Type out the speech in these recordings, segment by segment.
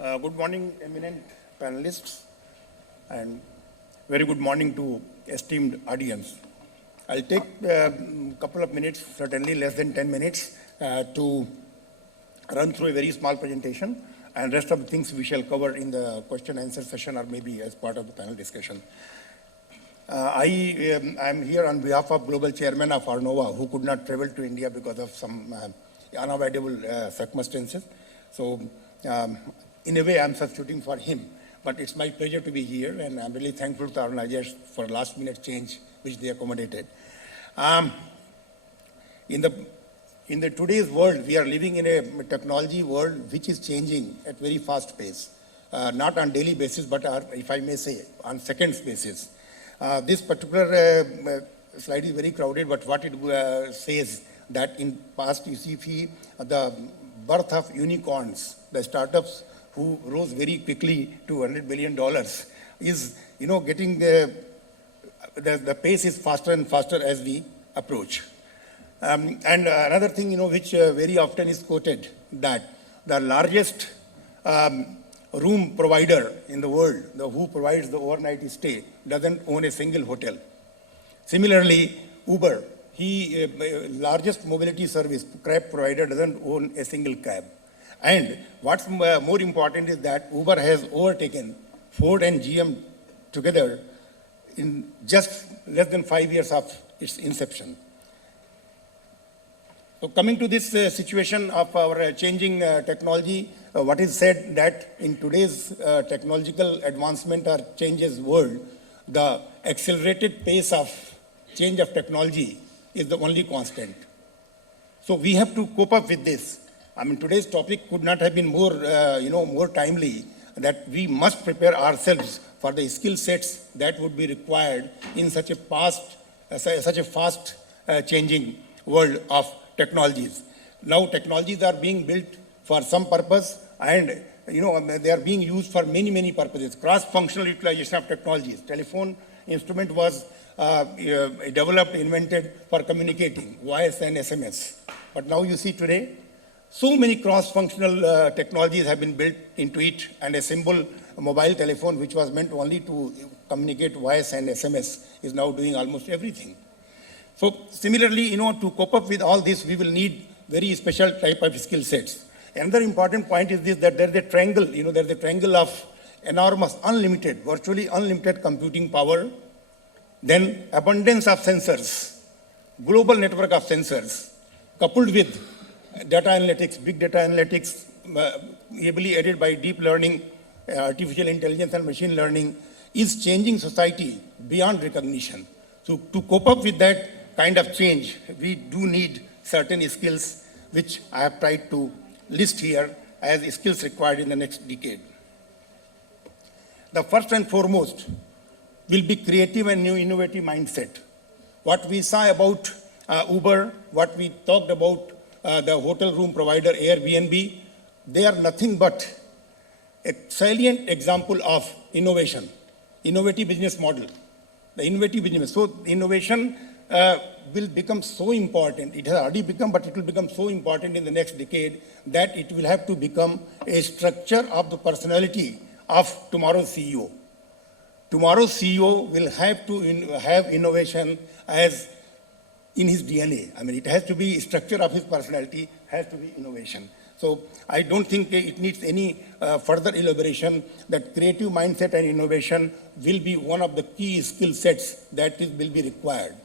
Good morning, eminent panelists, and very good morning to esteemed audience. I'll take a couple of minutes, certainly less than 10 minutes, to run through a very small presentation, and rest of the things we shall cover in the question answer session or maybe as part of the panel discussion. I am here on behalf of Global Chairman of Arnova, who could not travel to India because of some unavoidable circumstances. So, in a way, I'm substituting for him. But it's my pleasure to be here, and I'm really thankful to organizers for last-minute change, which they accommodated. In the today's world, we are living in a technology world which is changing at very fast pace, not on daily basis, but if I may say, on seconds basis. This particular slide is very crowded, but what it says that in past you see the birth of unicorns, the startups who rose very quickly to $100 billion is, getting the pace is faster and faster as we approach. And another thing, which very often is quoted, that the largest room provider in the world, who provides the overnight stay, doesn't own a single hotel. Similarly, Uber, largest mobility service, cab provider, doesn't own a single cab. And what's more important is that Uber has overtaken Ford and GM together in just less than 5 years of its inception. So coming to this situation of our changing technology, what is said that in today's technological advancement or changes world, the accelerated pace of change of technology is the only constant. So we have to cope up with this. I mean, today's topic could not have been more, more timely, that we must prepare ourselves for the skill sets that would be required in such a fast changing world of technologies. Now technologies are being built for some purpose, and they are being used for many, many purposes. Cross-functional utilization of technologies. Telephone instrument was developed, invented for communicating, voice and SMS. But now you see today, so many cross-functional technologies have been built into it, and a mobile telephone, which was meant only to communicate voice and SMS, is now doing almost everything. So similarly, to cope up with all this, we will need very special type of skill sets. Another important point is this, that there's a triangle, there's a triangle of enormous, unlimited, virtually unlimited computing power, then abundance of sensors, global network of sensors, coupled with data analytics, big data analytics, ably aided by deep learning, artificial intelligence and machine learning, is changing society beyond recognition. So to cope up with that kind of change, we do need certain skills, which I have tried to list here as skills required in the next decade. The first and foremost will be creative and new innovative mindset. What we saw about Uber, what we talked about the hotel room provider Airbnb, they are nothing but a salient example of innovation, innovative business model, the innovative business. So innovation will become so important. It has already become, but it will become so important in the next decade that it will have to become a structure of the personality of tomorrow's CEO. Tomorrow's CEO will have to have innovation as in his DNA. I mean, it has to be structure of his personality, has to be innovation. So I don't think it needs any further elaboration that creative mindset and innovation will be one of the key skill sets that will be required.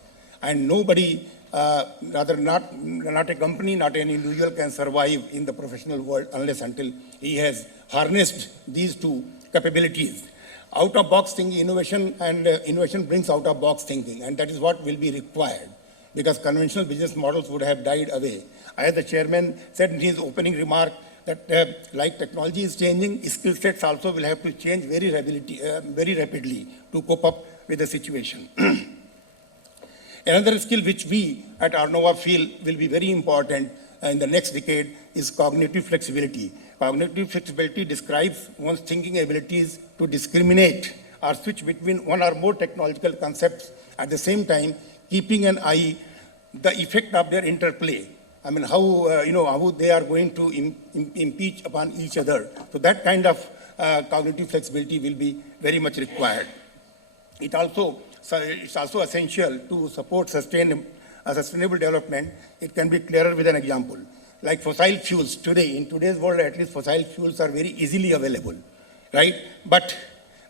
And nobody, rather not a company, not an individual can survive in the professional world unless until he has harnessed these two capabilities. Out-of-box thinking, innovation, and innovation brings out-of-box thinking, and that is what will be required, because conventional business models would have died away. As the chairman said in his opening remark, that like technology is changing, skill sets also will have to change very rapidly to cope up with the situation. Another skill which we at Arnova feel will be very important in the next decade is cognitive flexibility. Cognitive flexibility describes one's thinking abilities to discriminate or switch between one or more technological concepts at the same time, keeping an eye the effect of their interplay I mean, how they are going to impeach upon each other. So that kind of cognitive flexibility will be very much required. It's also essential to support sustainable development. It can be clearer with an example. Like fossil fuels today, in today's world, at least fossil fuels are very easily available, right? But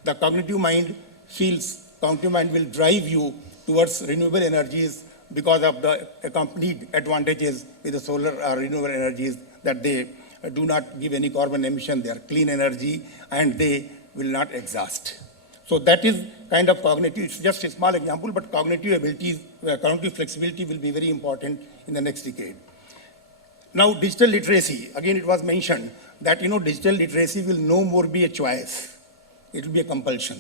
the cognitive mind will drive you towards renewable energies because of the accompanied advantages with the solar or renewable energies, that they do not give any carbon emission, they are clean energy, and they will not exhaust. So that is kind of cognitive, it's just a small example, but cognitive abilities, cognitive flexibility will be very important in the next decade. Now, digital literacy, again it was mentioned that, digital literacy will no more be a choice, it will be a compulsion.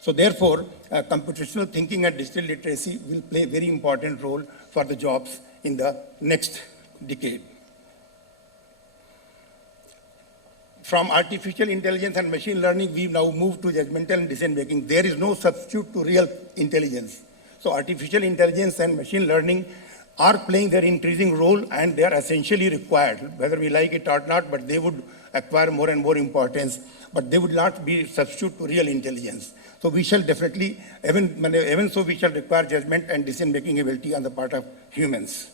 So therefore, computational thinking and digital literacy will play a very important role for the jobs in the next decade. From artificial intelligence and machine learning, we now move to judgmental and decision making. There is no substitute to real intelligence. So artificial intelligence and machine learning are playing their increasing role, and they are essentially required, whether we like it or not, but they would acquire more and more importance, but they would not be substitute to real intelligence. So we shall definitely, even so, we shall require judgment and decision-making ability on the part of humans.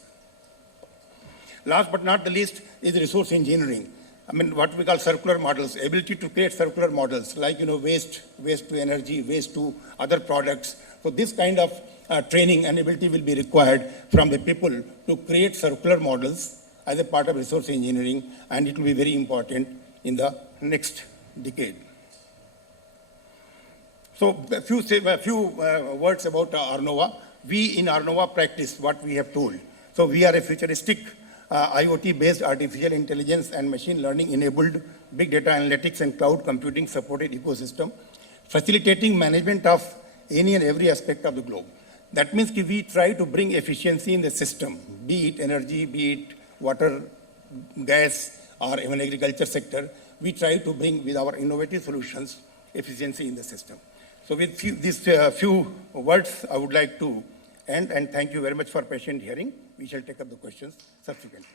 Last but not the least is resource engineering. I mean, what we call circular models, ability to create circular models, like, waste to energy, waste to other products. So this kind of training and ability will be required from the people to create circular models as a part of resource engineering, and it will be very important in the next decade. So a few words about Arnova. We in Arnova practice what we have told. So we are a futuristic IoT-based artificial intelligence and machine learning-enabled big data analytics and cloud computing supported ecosystem, facilitating management of any and every aspect of the globe. That means we try to bring efficiency in the system, be it energy, be it water, gas, or even agriculture sector. We try to bring with our innovative solutions efficiency in the system. So with these few words, I would like to end, and thank you very much for patient hearing. We shall take up the questions subsequently.